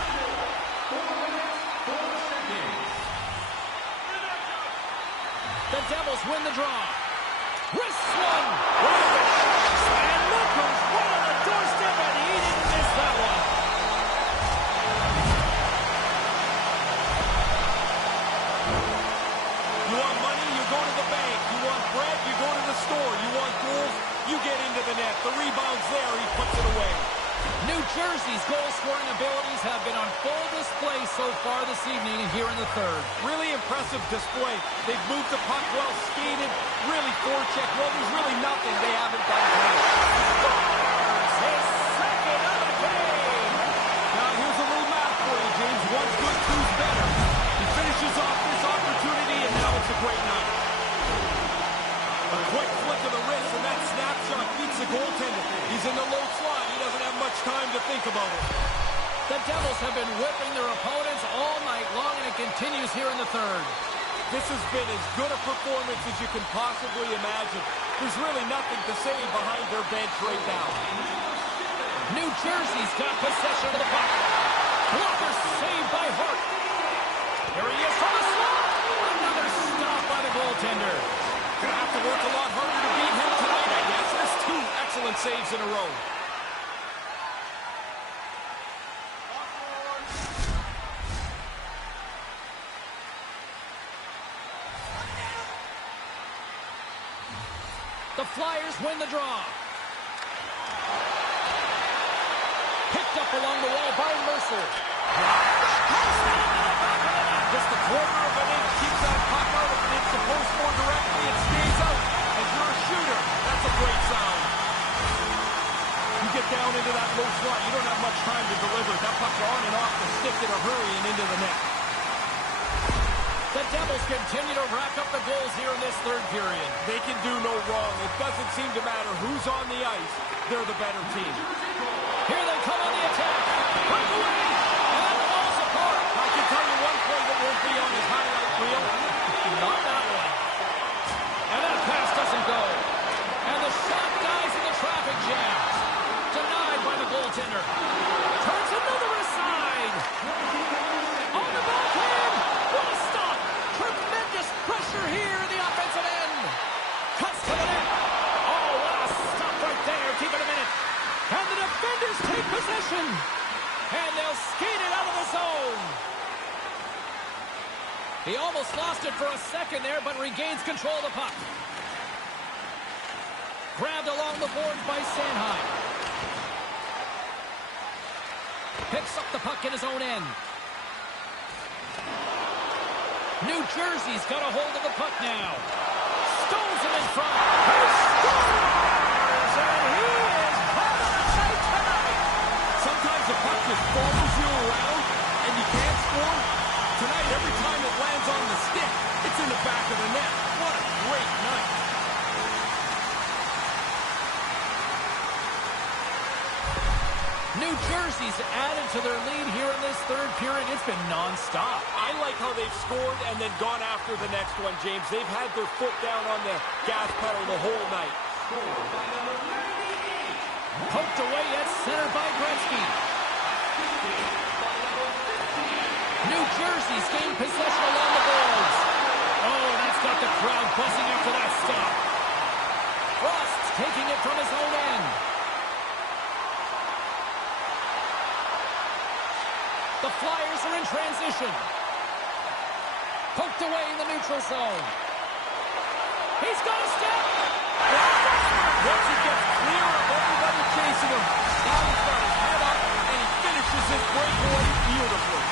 The Devils win the draw. Wrists one. And look who's right on the doorstep, and he didn't miss that one. You want money, you go to the bank. You want bread, you go to the store. You want goals, you get into the net. The rebound's there, he puts it away. New Jersey's goal-scoring abilities have been on full display so far this evening here in the third. Really impressive display. They've moved the puck well, skated, really forecheck. Well, there's really nothing they haven't done tonight. Scores his second of the game. Now, here's a little math for you, James. One's good, two's better. He finishes off this opportunity, and now it's a great night. A quick flick of the wrist, and that snapshot beats the goaltender. He's in the low slot. He doesn't have much time to think about it. The Devils have been whipping their opponents all night long, and it continues here in the third. This has been as good a performance as you can possibly imagine. There's really nothing to say behind their bench right now. New Jersey's got possession of the puck. Blocker saved by Hart. Here he is from the slot. Another stop by the goaltender. Gonna have to work a lot harder to beat him tonight, I guess. That's two excellent saves in a row. The Flyers win the draw. Picked up along the wall by Mercer. Just a quarter of an inch keeps that puck out. If it hits the post more directly, it stays out. As you're a shooter, that's a great sound. You get down into that low slot, you don't have much time to deliver. That puck's on and off the stick in a hurry and into the net. The Devils continue to rack up the goals here in this third period. They can do no wrong. It doesn't seem to matter who's on the ice. They're the better team. Here they come on the attack. Breakaway. And falls apart. I can tell you one play that won't be on his highlight reel. Not that one. And that pass doesn't go. And the shot dies in the traffic jam. Denied by the goaltender. Turns another aside. On the backhand. What a stop. Tremendous pressure here in the offensive end. Cuts to the net. Oh, what a stop right there. Keep it a minute. And the defenders take possession. And they'll skate it out of the zone. He almost lost it for a second there, but regains control of the puck. Grabbed along the boards by Sanheim. Picks up the puck in his own end. New Jersey's got a hold of the puck now. Stones him in front. He scores! And he is part of the night tonight. Sometimes the puck just follows you around and you can't score. Tonight, every time it lands on the stick, it's in the back of the net. What a great night. New Jersey's added to their lead here in this third period. It's been nonstop. I like how they've scored and then gone after the next one, James. They've had their foot down on the gas pedal the whole night. Poked away at center by Gretzky. New Jersey's gained possession along the boards. Oh, that's got the crowd buzzing after that stop. Frost's taking it from his own end. The Flyers are in transition. Poked away in the neutral zone. He's got a step. Once he gets clear of everybody chasing him, now he's got his head up and he finishes his breakaway beautifully.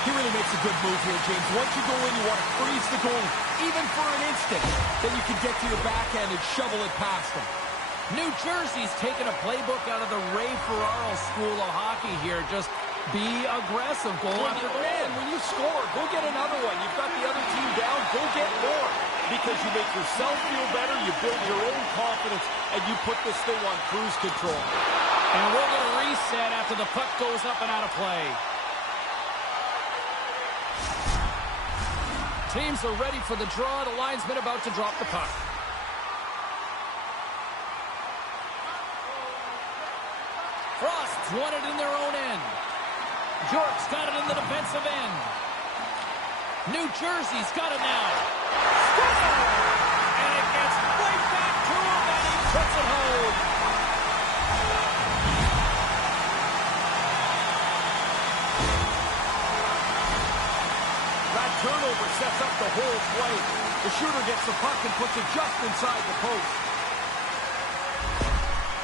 He really makes a good move here, James. Once you go in, you want to freeze the goal, even for an instant. Then you can get to your backhand and shovel it past him. New Jersey's taken a playbook out of the Ray Ferraro school of hockey here. Just be aggressive, goal after goal. When you score, go get another one. You've got the other team down, go get more. Because you make yourself feel better, you build your own confidence, and you put this thing on cruise control. And we'll get a reset after the puck goes up and out of play. Teams are ready for the draw. The linesman about to drop the puck. Frost's won it in their own end. York's got it in the defensive end. New Jersey's got it now. Score! And it gets right back to him, and he puts it home. That turnover sets up the whole play. The shooter gets the puck and puts it just inside the post.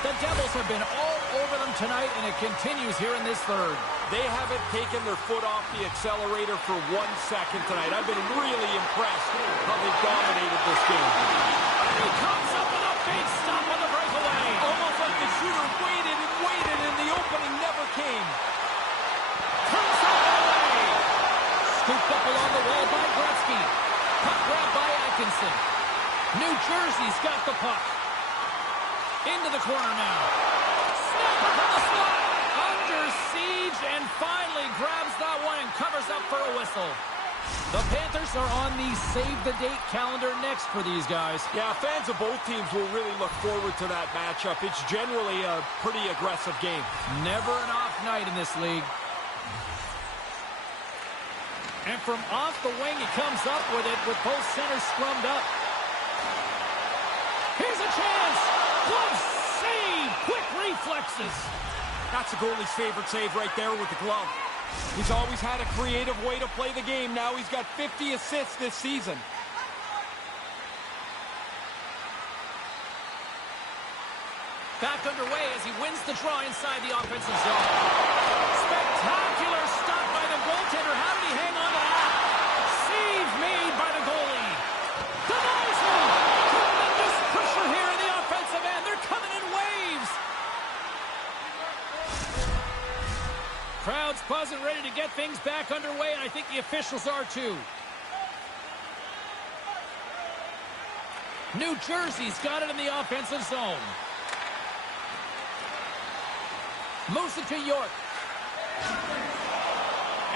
The Devils have been all over them tonight, and it continues here in this third. They haven't taken their foot off the accelerator for 1 second tonight. I've been really impressed how they've dominated this game. He comes up with a big stop on the breakaway. Almost like the shooter waited and the opening never came. Turns up and away. Scooped up along the wall by Gretzky. Puck grabbed by Atkinson. New Jersey's got the puck. Into the corner now. Snapper from the slot. Under siege and finally grabs that one and covers up for a whistle. The Panthers are on the save-the-date calendar next for these guys. Yeah, fans of both teams will really look forward to that matchup. It's generally a pretty aggressive game. Never an off night in this league. And from off the wing, he comes up with it with both centers scrummed up. Here's a chance. Glove save. Quick reflexes. That's the goalie's favorite save right there with the glove. He's always had a creative way to play the game. Now he's got 50 assists this season. Back underway as he wins the draw inside the offensive zone. Spectacular stop by the goaltender. How did he hang on to that? Save made by the goalie. Denies him. Tremendous pressure here in the offensive end. They're coming in waves. Crowd's buzzing, ready to get things back underway, and I think the officials are too. New Jersey's got it in the offensive zone. Moves it to York.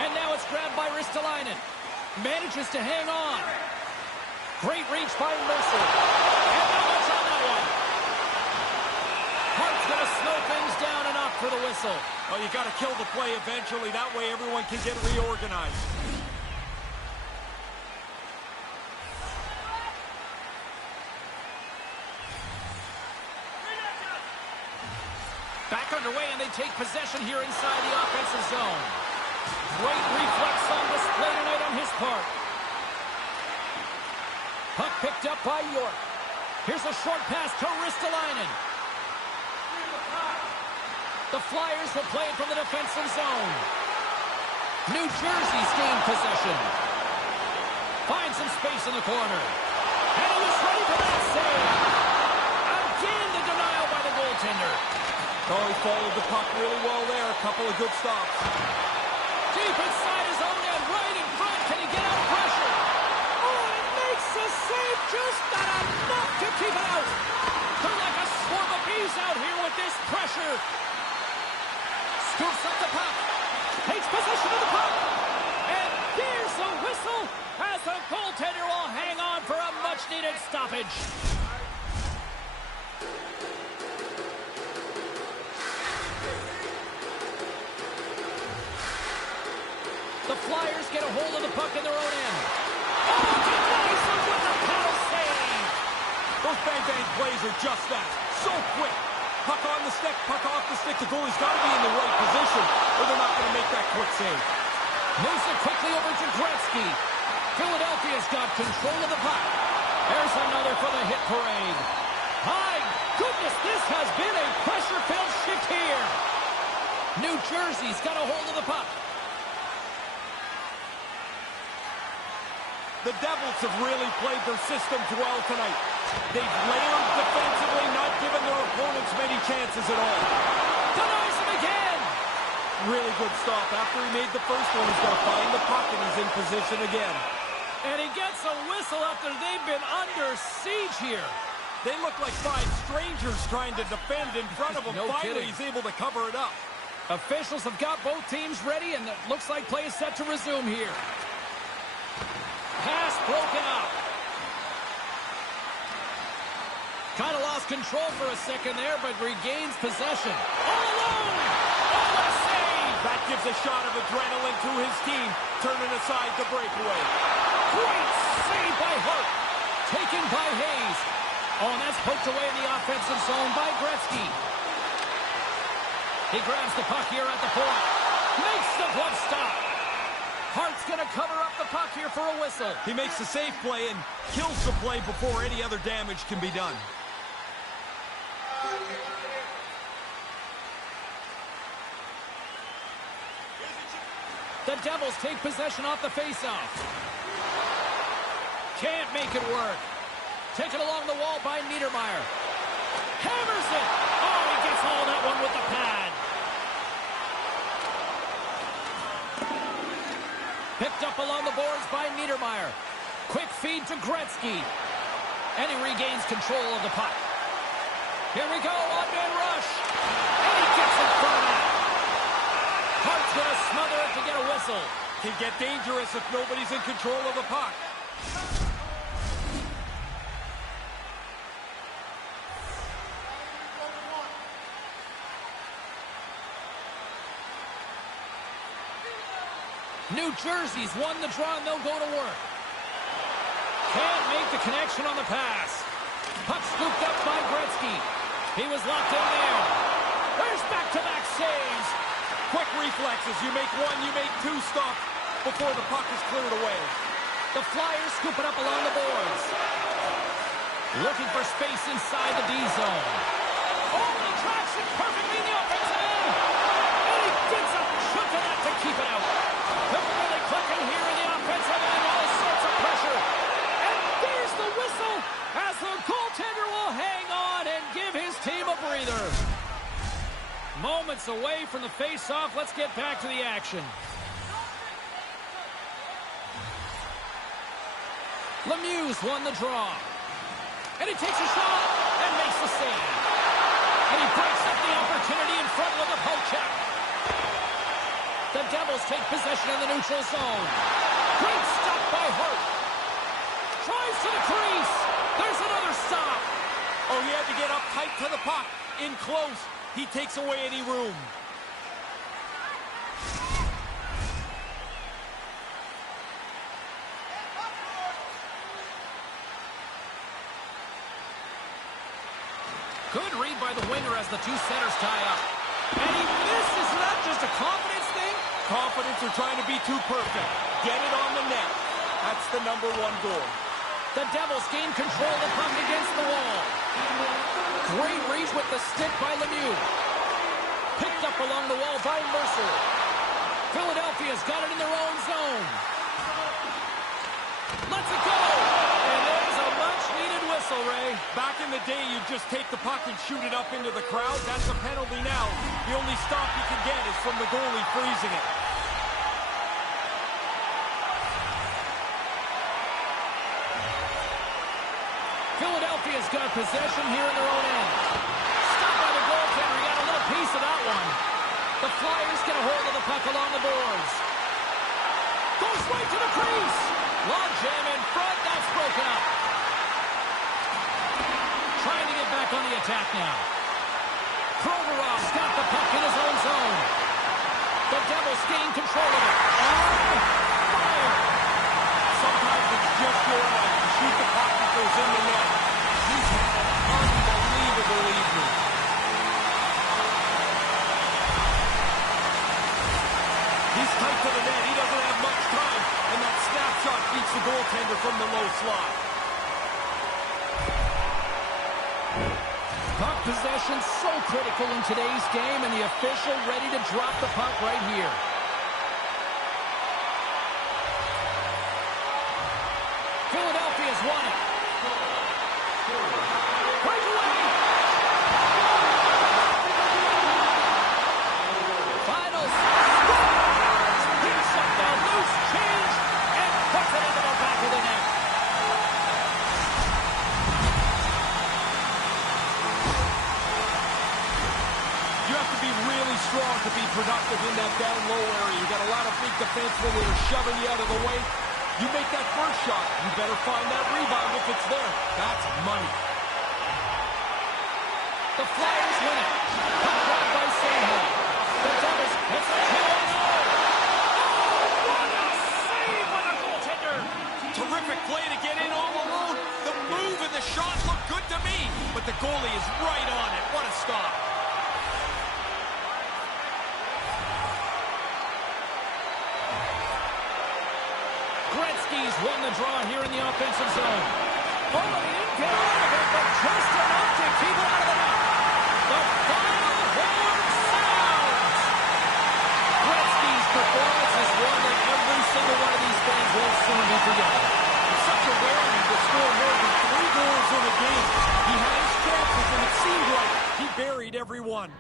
And now it's grabbed by Ristolainen. Manages to hang on. Great reach by Mercer. And not much on that one. Hart's going to slow things down and up for the whistle. Oh, you got to kill the play eventually. That way everyone can get reorganized. Back underway, and they take possession here inside the offensive zone. Great reflex on display tonight on his part. Puck picked up by York. Here's a short pass to Ristolainen. The Flyers will play it from the defensive zone. New Jersey's gained possession. Finds some space in the corner. And he was ready for that save. Again, the denial by the goaltender. Oh, he followed the puck really well there. A couple of good stops. Deep inside his own end, right in front. Can he get out of pressure? Oh, and makes the save. Just not enough to keep it out. They're like a swarm of bees out here with this pressure. Scoops up the puck. Takes possession of the puck. And there's a whistle as the goaltender will hang on for a much-needed stoppage. The Flyers get a hold of the puck in their own end. Oh, denies him with a paddle save. Those bang-bang plays are just that. So quick. Puck on the stick, puck off the stick. The goalie's got to be in the right position, or they're not going to make that quick save. Moves it quickly over to Gretzky. Philadelphia's got control of the puck. There's another for the hit parade. My goodness, this has been a pressure-filled shift here. New Jersey's got a hold of the puck. The Devils have really played their systems well tonight. They've layered defensively, not given their opponents many chances at all. Denies him again. Really good stop. After he made the first one, he's going to find the puck, and he's in position again. And he gets a whistle after they've been under siege here. They look like five strangers trying to defend in front of him. No Finally, kidding. he's able to cover it up. Officials have got both teams ready, and it looks like play is set to resume here. Pass broken up. Kind of lost control for a second there, but regains possession. All alone! Oh, what a save! That gives a shot of adrenaline to his team, turning aside the breakaway. Great save by Hart. Taken by Hayes. Oh, and that's poked away in the offensive zone by Gretzky. He grabs the puck here at the point. Makes the glove stop. Hart's going to cover up the puck here for a whistle. He makes the safe play and kills the play before any other damage can be done. The Devils take possession off the faceoff. Can't make it work. Taken along the wall by Niedermeyer. Hammers it. Oh, he gets all that one with the pad. Picked up along the boards by Niedermeyer. Quick feed to Gretzky. And he regains control of the puck. Here we go, one-man rush. And he gets in front of it. Hart's going to smother it to get a whistle. Can get dangerous if nobody's in control of the puck. New Jersey's won the draw, and they'll go to work. Can't make the connection on the pass. Puck scooped up by Gretzky. He was locked in there. There's back-to-back saves. Quick reflexes. You make one, you make two stops before the puck is cleared away. The Flyers scoop it up along the boards. Looking for space inside the D zone. Oh, he tracks it perfectly in the offensive end. And he gets a chunk of that to keep it out. They're really clicking here in the offensive end. All sorts of pressure. And there's the whistle as the goaltender will hang on and give his team a breather. Moments away from the face-off. Let's get back to the action. Lemieux won the draw. And he takes a shot and makes the save. And he breaks up the opportunity in front with a poke check. The Devils take possession in the neutral zone. Great stop by Hart. Drives to the crease. There's another stop. Oh, he had to get up tight to the puck. In close, he takes away any room. Good read by the winger as the two centers tie up. And he misses. Not just a confidence thing. Confidence or trying to be too perfect. Get it on the net. That's the #1 goal. The Devils gain control of the puck against the wall. Great reach with the stick by Lemieux. Picked up along the wall by Mercer. Philadelphia's got it in their own zone. Lets it go. And there's a much-needed whistle, Ray. Back in the day, you'd just take the puck and shoot it up into the crowd. That's a penalty now. The only stop you can get is from the goalie freezing it. Philadelphia's got possession here in their own end. Stopped by the goaltender. He got a little piece of that one. The Flyers get a hold of the puck along the boards. Goes right to the crease. Long jam in front. That's broken up. Trying to get back on the attack now. Provorov's got the puck in his own zone. The Devils gain control of it. On fire. Sometimes it's just your luck. You shoot the puck that goes in the net. He's had an unbelievable evening. He's tight to the net. He doesn't have much time. And that snapshot beats the goaltender from the low slot. Puck possession so critical in today's game, and the official ready to drop the puck right here. Philadelphia's won it. Breakaway! Finals. Scores! Picks up the loose change and puts it into the back of the net. You have to be really strong to be productive in that down-low area. You got a lot of big defensemen that are shoving you out of the way. You make that first shot, you better find that rebound if it's there. That's money. The Flyers win it. Puck dropped by Sandholm. The Devils hits a 2-0. Oh, what a save by the goaltender. Terrific play to get in all alone. The move and the shot look good to me, but the goalie is right on it. What a stop. Gretzky's won the draw here in the offensive zone. Oh, he didn't get out of it, but just enough to keep it out of the net. The final horn sounds. Gretzky's performance is one that every single one of these fans will soon be forgetting. It's such a rarity to score more than 3 goals in a game. He had his chances, and it seemed like he buried every one.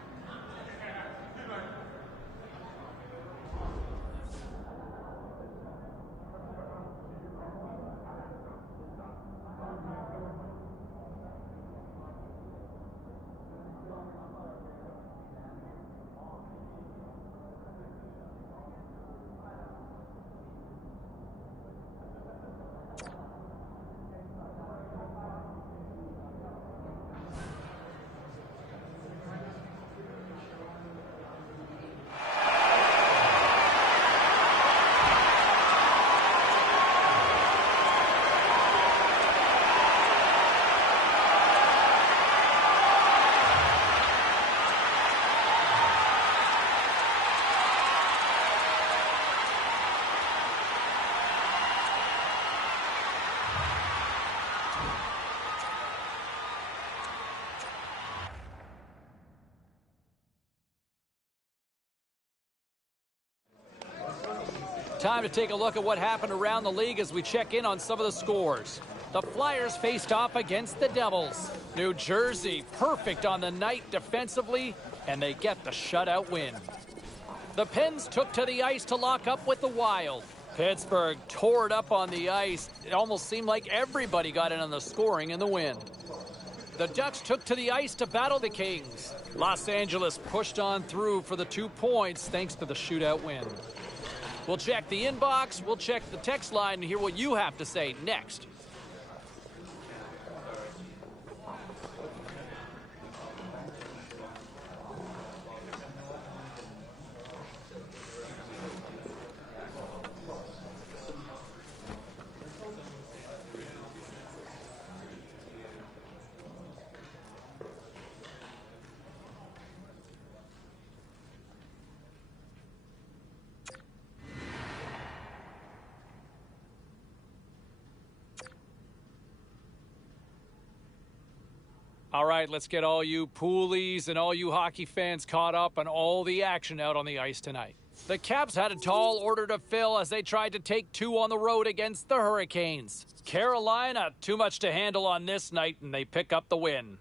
Time to take a look at what happened around the league as we check in on some of the scores. The Flyers faced off against the Devils. New Jersey perfect on the night defensively, and they get the shutout win. The Pens took to the ice to lock up with the Wild. Pittsburgh tore it up on the ice. It almost seemed like everybody got in on the scoring in the win. The Ducks took to the ice to battle the Kings. Los Angeles pushed on through for the 2 points thanks to the shootout win. We'll check the inbox, we'll check the text line and hear what you have to say next. All right, let's get all you poolies and all you hockey fans caught up on all the action out on the ice tonight. The Caps had a tall order to fill as they tried to take 2 on the road against the Hurricanes. Carolina, too much to handle on this night, and they pick up the win.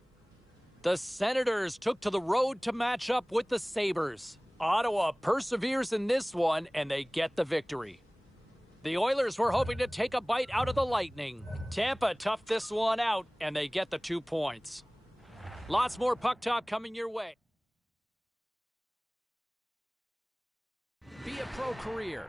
The Senators took to the road to match up with the Sabres. Ottawa perseveres in this one, and they get the victory. The Oilers were hoping to take a bite out of the Lightning. Tampa toughed this one out, and they get the 2 points. Lots more puck talk coming your way. Be a pro career.